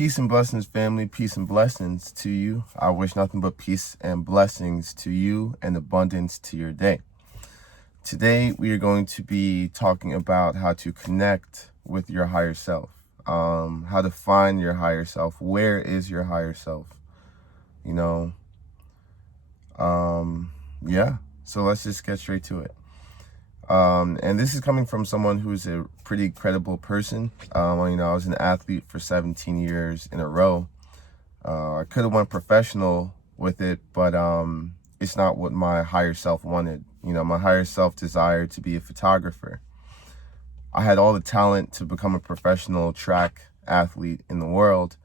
Peace and blessings, family. Peace and blessings to you. I wish nothing but peace and blessings to you and abundance to your day. Today, we are going to be talking about how to connect with your higher self, how to find your higher self. Where is your higher self? Yeah. So let's just get straight to it. And this is coming from someone who's a pretty credible person. I was an athlete for 17 years in a row. I could have went professional with it, but it's not what my higher self wanted. My higher self desired to be a photographer. I had all the talent to become a professional track athlete in the world,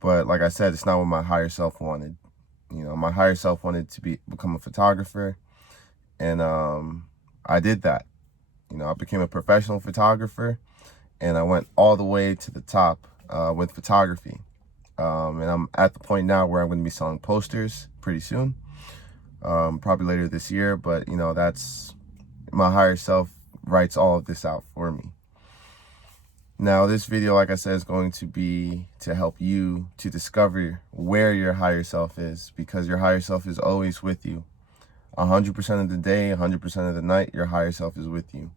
but like I said, it's not what my higher self wanted. My higher self wanted to become a photographer, and I did that. I became a professional photographer, and I went all the way to the top with photography. And I'm at the point now where I'm going to be selling posters pretty soon, probably later this year. But, that's my higher self writes all of this out for me. Now, this video, like I said, is going to be to help you to discover where your higher self is, because your higher self is always with you. 100% of the day, 100% of the night, your higher self is with you.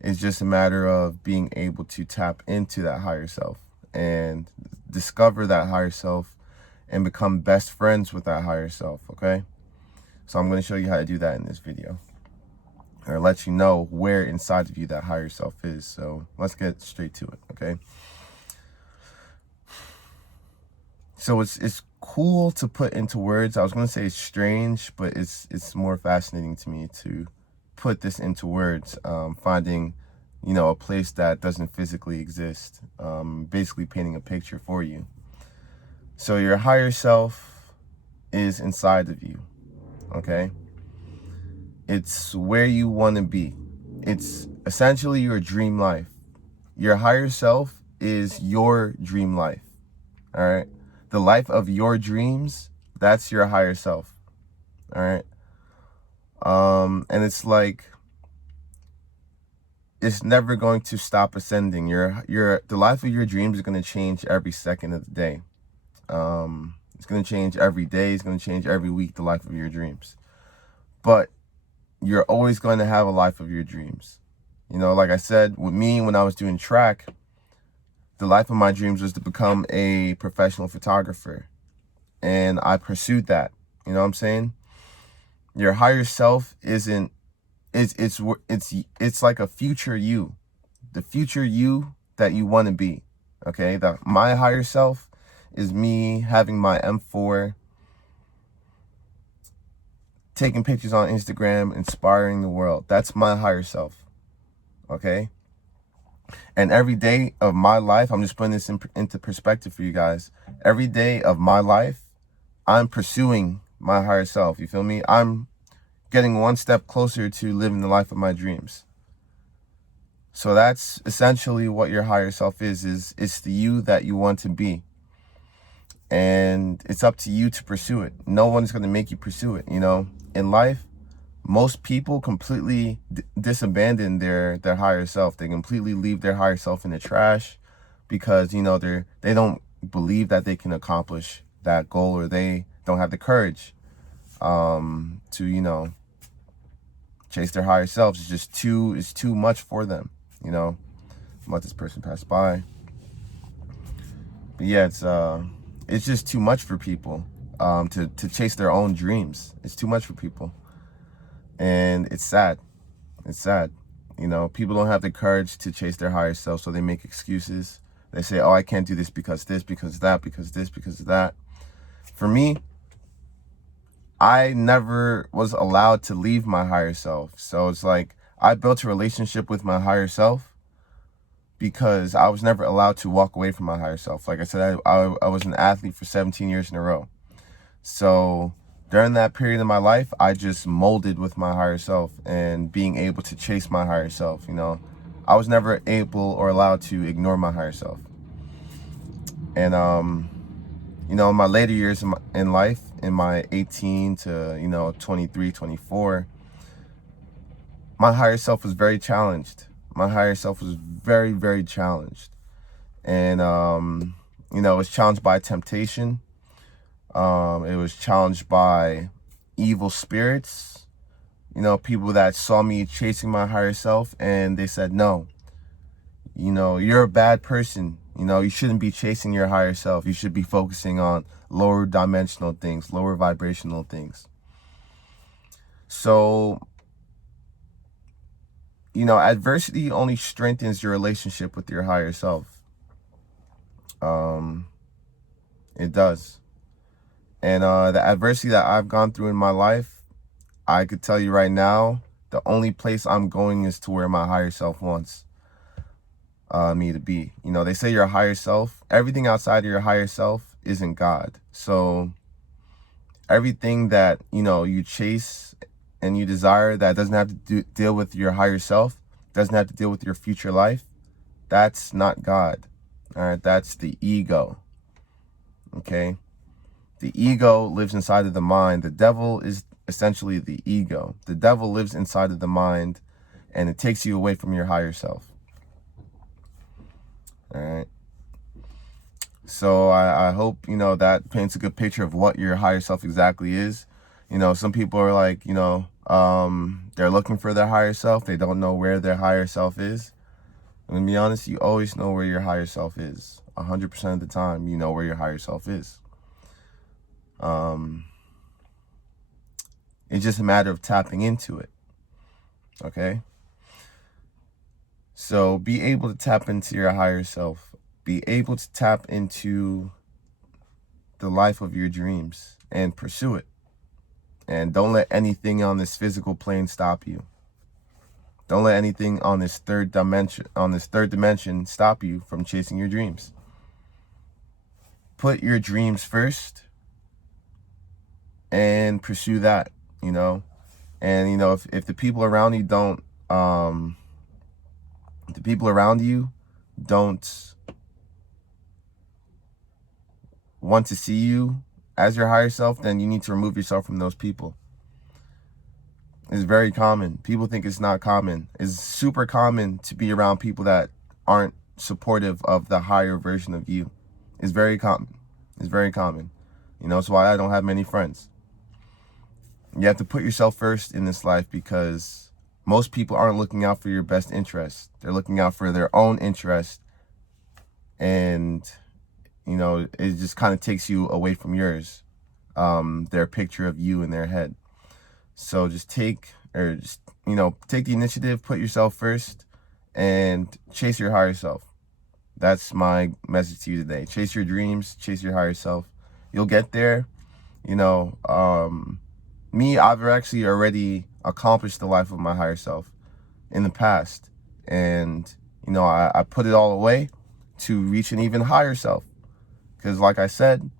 It's just a matter of being able to tap into that higher self and discover that higher self and become best friends with that higher self, okay? So I'm going to show you how to do that in this video, or let you know where inside of you that higher self is. So let's get straight to it, okay? So it's cool to put into words. I was going to say it's strange, but it's more fascinating to me to put this into words, finding, a place that doesn't physically exist, basically painting a picture for you. So your higher self is inside of you, okay? It's where you want to be. It's essentially your dream life. Your higher self is your dream life, all right? The life of your dreams, that's your higher self, all right? And it's like, it's never going to stop ascending. The life of your dreams is going to change every second of the day. It's going to change every day. It's going to change every week, the life of your dreams. But you're always going to have a life of your dreams. Like I said, with me, when I was doing track, the life of my dreams was to become a professional photographer. And I pursued that. You know what I'm saying? Your higher self isn't, it's like a future you, the future you that you want to be. Okay. My higher self is me having my M4, taking pictures on Instagram, inspiring the world. That's my higher self. Okay. And every day of my life, I'm just putting this into perspective for you guys. Every day of my life, I'm pursuing my higher self. You feel me? I'm getting one step closer to living the life of my dreams. So that's essentially what your higher self is it's the you that you want to be. And it's up to you to pursue it. No one's going to make you pursue it. In life, most people completely disabandon their higher self. They completely leave their higher self in the trash because, they don't believe that they can accomplish that goal, or they don't have the courage to, chase their higher selves. It's too much for them, Let this person pass by. But yeah, it's just too much for people to chase their own dreams. It's too much for people. And it's sad. It's sad. People don't have the courage to chase their higher self, so they make excuses. They say, oh, I can't do this because this, because that, because this, because that. For me, I never was allowed to leave my higher self. So it's like I built a relationship with my higher self because I was never allowed to walk away from my higher self. Like I said, I was an athlete for 17 years in a row. So during that period of my life, I just molded with my higher self and being able to chase my higher self. I was never able or allowed to ignore my higher self. And, in my later years in life, in my 18 to, 23, 24, my higher self was very challenged. My higher self was very, very challenged. And, it was challenged by temptation. It was challenged by evil spirits, people that saw me chasing my higher self, and they said, no, you're a bad person. You shouldn't be chasing your higher self. You should be focusing on lower dimensional things, lower vibrational things. So, adversity only strengthens your relationship with your higher self. It does. And the adversity that I've gone through in my life, I could tell you right now, the only place I'm going is to where my higher self wants me to be. They say your higher self, everything outside of your higher self isn't God. So everything that, you chase and you desire that doesn't have to deal with your higher self, doesn't have to deal with your future life, that's not God. All right, that's the ego. Okay? The ego lives inside of the mind. The devil is essentially the ego. The devil lives inside of the mind, and it takes you away from your higher self. All right. So I hope, that paints a good picture of what your higher self exactly is. Some people are like, they're looking for their higher self. They don't know where their higher self is. And to be honest, you always know where your higher self is. 100% of the time, you know where your higher self is. It's just a matter of tapping into it. Okay? So be able to tap into your higher self. Be able to tap into the life of your dreams and pursue it. And don't let anything on this physical plane stop you. Don't let anything on this third dimension stop you from chasing your dreams. Put your dreams first and pursue that, And, if the people around you don't, want to see you as your higher self, then you need to remove yourself from those people. It's very common. People think it's not common. It's super common to be around people that aren't supportive of the higher version of you. It's very common. It's very common. It's why I don't have many friends. You have to put yourself first in this life, because most people aren't looking out for your best interest. They're looking out for their own interest. And, it just kind of takes you away from yours, their picture of you in their head. So just take the initiative, put yourself first, and chase your higher self. That's my message to you today. Chase your dreams, chase your higher self. You'll get there. I've actually already accomplished the life of my higher self in the past. And, I put it all away to reach an even higher self. Because like I said,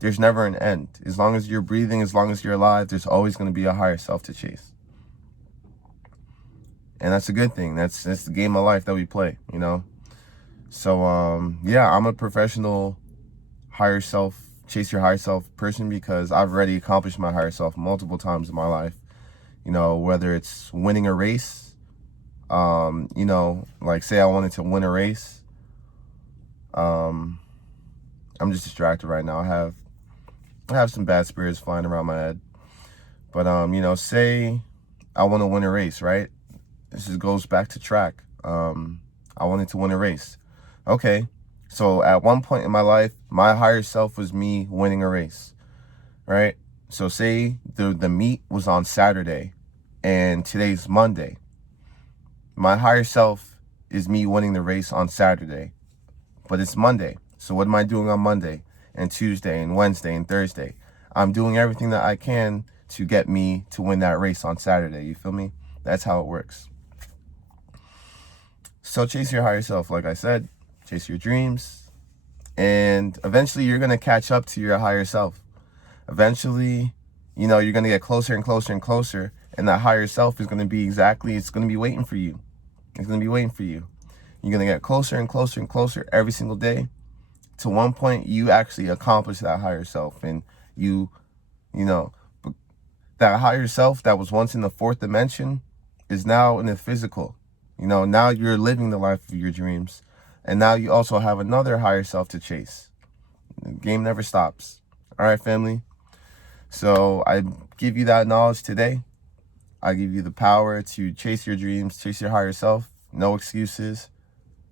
there's never an end. As long as you're breathing, as long as you're alive, there's always going to be a higher self to chase. And that's a good thing. That's the game of life that we play, So, I'm a professional higher self, chase your higher self person, because I've already accomplished my higher self multiple times in my life. Whether it's winning a race, like say I wanted to win a race. I'm just distracted right now. I have some bad spirits flying around my head. But, say I want to win a race, right? This just goes back to track. I wanted to win a race. Okay. So at one point in my life, my higher self was me winning a race, right? So say the meet was on Saturday and today's Monday. My higher self is me winning the race on Saturday, but it's Monday. So what am I doing on Monday and Tuesday and Wednesday and Thursday? I'm doing everything that I can to get me to win that race on Saturday. You feel me? That's how it works. So chase your higher self, like I said. Chase your dreams. And eventually you're going to catch up to your higher self. Eventually, you're going to get closer and closer and closer. And that higher self is going to be it's going to be waiting for you. It's going to be waiting for you. You're going to get closer and closer and closer every single day. To one point, you actually accomplish that higher self. And that higher self that was once in the fourth dimension is now in the physical. Now you're living the life of your dreams. And now you also have another higher self to chase. The game never stops. All right, family? So I give you that knowledge today. I give you the power to chase your dreams, chase your higher self. No excuses.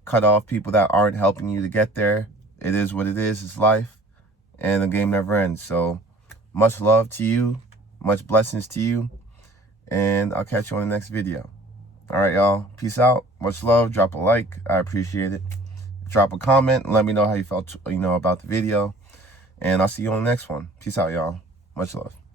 Cut off people that aren't helping you to get there. It is what it is. It's life. And the game never ends. So much love to you. Much blessings to you. And I'll catch you on the next video. All right, y'all. Peace out. Much love. Drop a like. I appreciate it. Drop a comment. Let me know how you felt, about the video. And I'll see you on the next one. Peace out, y'all. Much love.